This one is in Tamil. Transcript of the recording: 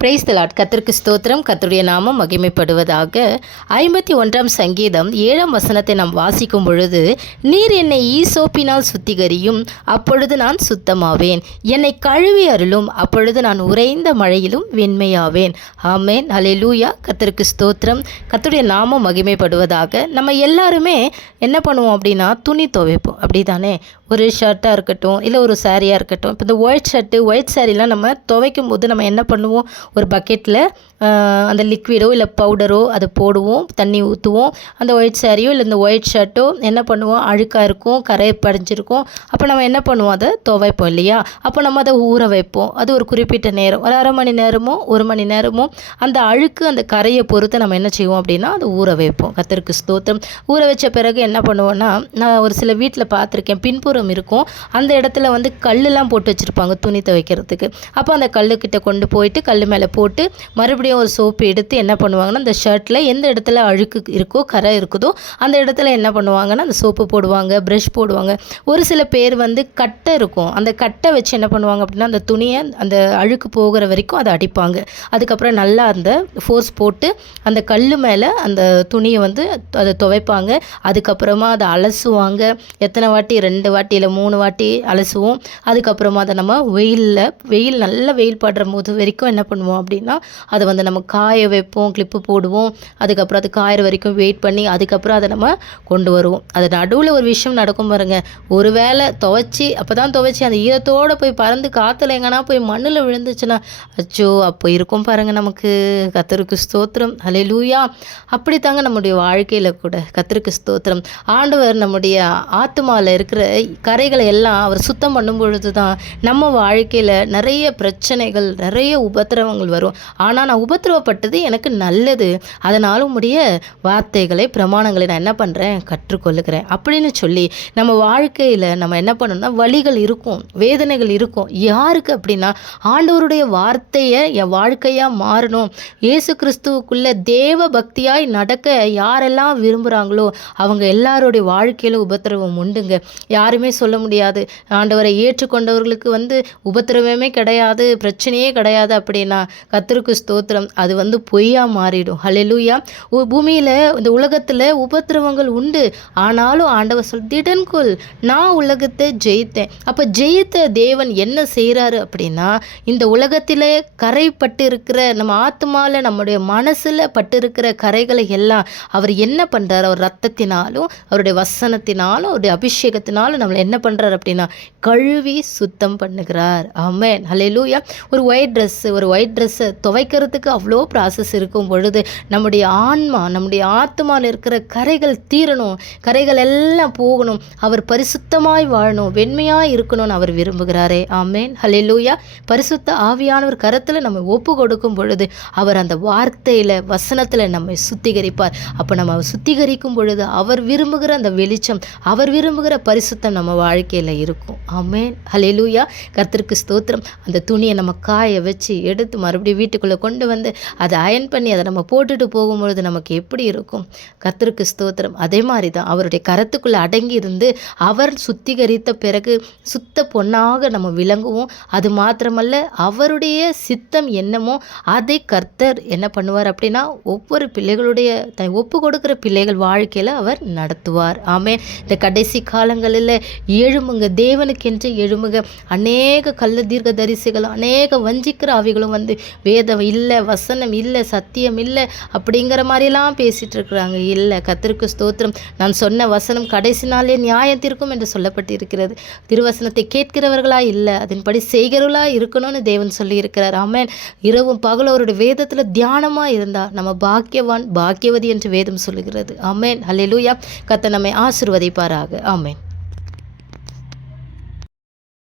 Praise the Lord. கர்த்தருக்கு ஸ்தோத்திரம். கர்த்தருடைய நாமம் மகிமைப்படுவதாக. 51ஆம் சங்கீதம் 7ஆம் வசனத்தை நாம் வாசிக்கும் பொழுது, நீர் என்னை ஈசோப்பினால் சுத்திகரியும், அப்பொழுது நான் சுத்தமாவேன். என்னை கழுவி அருளும், அப்பொழுது நான் உறைந்த மழையிலும் வெண்மையாவேன். ஆமேன். ஹல்லேலூயா. கர்த்தருக்கு ஸ்தோத்திரம். கர்த்தருடைய நாமம் மகிமைப்படுவதாக. நம்ம எல்லாருமே என்ன பண்ணுவோம் அப்படின்னா, துணி துவைப்போம். அப்படி தானே? ஒரு ஷர்ட்டாக இருக்கட்டும், இல்லை ஒரு சாரியாக இருக்கட்டும். இப்போ இந்த ஒயிட் ஷர்ட்டு, ஒயிட் சாரீலாம் நம்ம துவைக்கும் போது நம்ம என்ன பண்ணுவோம், ஒரு பக்கெட்டில் அந்த லிக்விடோ இல்லை பவுடரோ அதை போடுவோம், தண்ணி ஊற்றுவோம். அந்த ஒயிட் சாரியோ இல்லை இந்த ஒயிட் ஷர்ட்டோ என்ன பண்ணுவோம், அழுக்காக இருக்கும், கரை படிஞ்சிருக்கும். அப்போ நம்ம என்ன பண்ணுவோம், அதை துவைப்போம் இல்லையா? அப்போ நம்ம அதை ஊற வைப்போம். அது ஒரு குறிப்பிட்ட நேரம், ஒரு அரை மணி நேரமோ 1 மணி நேரமோ அந்த அழுக்கு அந்த கரையை பொறுத்து நம்ம என்ன செய்வோம் அப்படின்னா அதை ஊற வைப்போம். கர்த்தருக்கு ஸ்தோத்திரம். ஊற வச்ச பிறகு என்ன பண்ணுவோன்னா, நான் ஒரு சில வீட்டில் பார்த்துருக்கேன், பின்புறம் இருக்கும், அந்த இடத்துல வந்து கல்லெலாம் போட்டு வச்சுருப்பாங்க துணி துவைக்கிறதுக்கு. அப்போ அந்த கல்லுக்கிட்ட கொண்டு போயிட்டு கல் மேலே போட்டு மறுபடியும் ஒரு சோப்பு எடுத்து என்ன பண்ணுவாங்கன்னா, அந்த ஷர்ட்டில் எந்த இடத்துல அழுக்கு இருக்கோ, கரை இருக்குதோ அந்த இடத்துல என்ன பண்ணுவாங்கன்னா அந்த சோப்பு போடுவாங்க, ப்ரஷ் போடுவாங்க. ஒரு சில பேர் வந்து கட்டை இருக்கும், அந்த கட்டை வச்சு என்ன பண்ணுவாங்க அப்படின்னா, அந்த துணியை அந்த அழுக்கு போகிற வரைக்கும் அதை அடிப்பாங்க. அதுக்கப்புறம் நல்லா அந்த ஃபோர்ஸ் போட்டு அந்த கல் மேலே அந்த துணியை வந்து அதை துவைப்பாங்க. அதுக்கப்புறமா அதை அலசுவாங்க. எத்தனை வாட்டி, 2 வாட்டி இல்லை 3 வாட்டி அலசுவோம். அதுக்கப்புறமா அதை நம்ம வெயில் நல்ல வெயில் படுற போது வரைக்கும் என்ன பண்ணுவோம் அப்படின்னா, அதை வந்து நம்ம காய வைப்போம், கிளிப்பு போடுவோம். அதுக்கப்புறம் அது காயிற வரைக்கும் வெயிட் பண்ணி அதுக்கப்புறம் அதை நம்ம கொண்டு வருவோம். அது நடுவில் ஒரு விஷயம் நடக்கும் பாருங்க. ஒரு வேளை துவைச்சி அந்த ஈரத்தோடு போய் பறந்து காற்றுல எங்கன்னா போய் மண்ணில் விழுந்துச்சுன்னா, அச்சோ அப்போ இருக்கும் பாருங்க நமக்கு. கர்த்தருக்கு ஸ்தோத்திரம். ஹல்லேலூயா. அப்படித்தாங்க நம்முடைய வாழ்க்கையில் கூட. கர்த்தருக்கு ஸ்தோத்திரம். ஆண்டவர் நம்முடைய ஆத்துமாவில் இருக்கிற கரைகளை எல்லாம் அவர் சுத்தம் பண்ணும் பொழுது தான் நம்ம வாழ்க்கையில் நிறைய பிரச்சனைகள், நிறைய உபத்திரவங்கள் வரும். ஆனால் நான் உபத்திரவப்பட்டது எனக்கு நல்லது, அதனால் உம்முடைய வார்த்தைகளை, பிரமாணங்களை நான் என்ன பண்ணுறேன், கற்றுக்கொள்ளுகிறேன் அப்படின்னு சொல்லி நம்ம வாழ்க்கையில் நம்ம என்ன பண்ணணும்னா, வலிகள் இருக்கும், வேதனைகள் இருக்கும். யாருக்கு அப்படின்னா, ஆண்டவருடைய வார்த்தையை என் வாழ்க்கையாக மாறணும், இயேசு கிறிஸ்துவுக்குள்ளே தேவ பக்தியாய் நடக்க யாரெல்லாம் விரும்புகிறாங்களோ அவங்க எல்லாருடைய வாழ்க்கையில் உபத்திரவம் உண்டுங்க. யாருமே சொல்ல முடியாது ஆண்டவரை ஏற்றுக்கொண்டவர்களுக்கு வந்து உபத்திரவமே கிடையாது, பிரச்சனையே கிடையாது அப்படின்னா, கர்த்தருக்கு ஸ்தோத்திரம், அது வந்து பொய்யா மாறிடும். ஹல்லேலூயா. பூமியில் இந்த உலகத்தில் உபத்திரவங்கள் உண்டு, ஆனாலும் ஆண்டவர் திடன்கொள், நான் உலகத்தை ஜெயித்தேன். அப்போ ஜெயித்த தேவன் என்ன செய்கிறாரு அப்படின்னா, இந்த உலகத்தில் கரைப்பட்டு இருக்கிற நம்ம ஆத்மாவில், நம்முடைய மனசில் பட்டு இருக்கிற கரைகளை எல்லாம் அவர் என்ன பண்ணுறாரு, அவர் ரத்தத்தினாலும் அவருடைய வசனத்தினாலும் அவருடைய அபிஷேகத்தினாலும் நம்மளை என்ன பண்ணுறாரு அப்படின்னா, கழுவி சுத்தம் பண்ணுகிறார். ஆமென். ஹல்லேலூயா. ஒரு ஒயிட் ட்ரெஸ்ஸை துவைக்கிறதுக்கு அவ்வளோ ப்ராசஸ் இருக்கும் பொழுது நம்முடைய ஆன்மா, நம்முடைய ஆத்மாவில் இருக்கிற கரைகள் தீரணும், கரைகள் எல்லாம் போகணும், அவர் பரிசுத்தமாய் வாழணும், வெண்மையாக இருக்கணும்னு அவர் விரும்புகிறாரே. ஆமென். ஹல்லேலூயா. பரிசுத்த ஆவியானவர் கரத்தில் நம்ம ஒப்பு கொடுக்கும் பொழுது அவர் அந்த வார்த்தையில், வசனத்தில் நம்மை சுத்திகரிப்பார். அப்போ நம்ம சுத்திகரிக்கும் பொழுது அவர் விரும்புகிற அந்த வெளிச்சம், அவர் விரும்புகிற பரிசுத்தம் நம்ம வாழ்க்கையில் இருக்கும். ஆமென். ஹல்லேலூயா. கர்த்தருக்கு ஸ்தோத்திரம். அந்த துணியை நம்ம காய வச்சு எடுத்து மறுபடியும் வீட்டுக்குள்ளே கொண்டு வந்து அதை அயன் பண்ணி அதை நம்ம போட்டுட்டு போகும்பொழுது நமக்கு எப்படி இருக்கும்? கர்த்தருக்கு ஸ்தோத்திரம். அதே மாதிரி தான் அவருடைய கரத்துக்குள்ளே அடங்கி இருந்து அவர் சுத்திகரித்த பிறகு சுத்த பொன்னாக நம்ம விளங்குவோம். அது மாத்திரமல்ல, அவருடைய சித்தம் என்னமோ அதை கர்த்தர் என்ன பண்ணுவார் அப்படின்னா, ஒவ்வொரு பிள்ளைகளுடைய ஒப்பு கொடுக்குற பிள்ளைகள் வாழ்க்கையில் அவர் நடத்துவார். ஆமென். இந்த கடைசி காலங்களில் எழுமுங்க, தேவனுக்கென்று எழுமுங்க. அநேக கள்ள தீர்க்க தரிசிகள், அநேக வஞ்சிக்கிற ஆவிகளும் வந்து வேதம் இல்லை, வசனம் இல்லை, சத்தியம் இல்லை அப்படிங்கிற மாதிரிலாம் பேசிகிட்டு இருக்கிறாங்க. இல்லை, கர்த்தருக்கு ஸ்தோத்திரம். நான் சொன்ன வசனம் கடைசி நாளே நியாயத்திற்கும் என்று சொல்லப்பட்டு இருக்கிறது. திருவசனத்தை கேட்கிறவர்களா இல்லை, அதன்படி செய்கிறவர்களா இருக்கணும்னு தேவன் சொல்லி இருக்கிறார். ஆமென். இரவும் பகலும் அவருடைய வேதத்தில் தியானமாக இருந்தால் நம்ம பாக்கியவான், பாக்கியவதி என்று வேதம் சொல்லுகிறது. ஆமென். ஹல்லேலூயா. கர்த்தர் நம்மை ஆசீர்வதிப்பாராக. ஆமென்.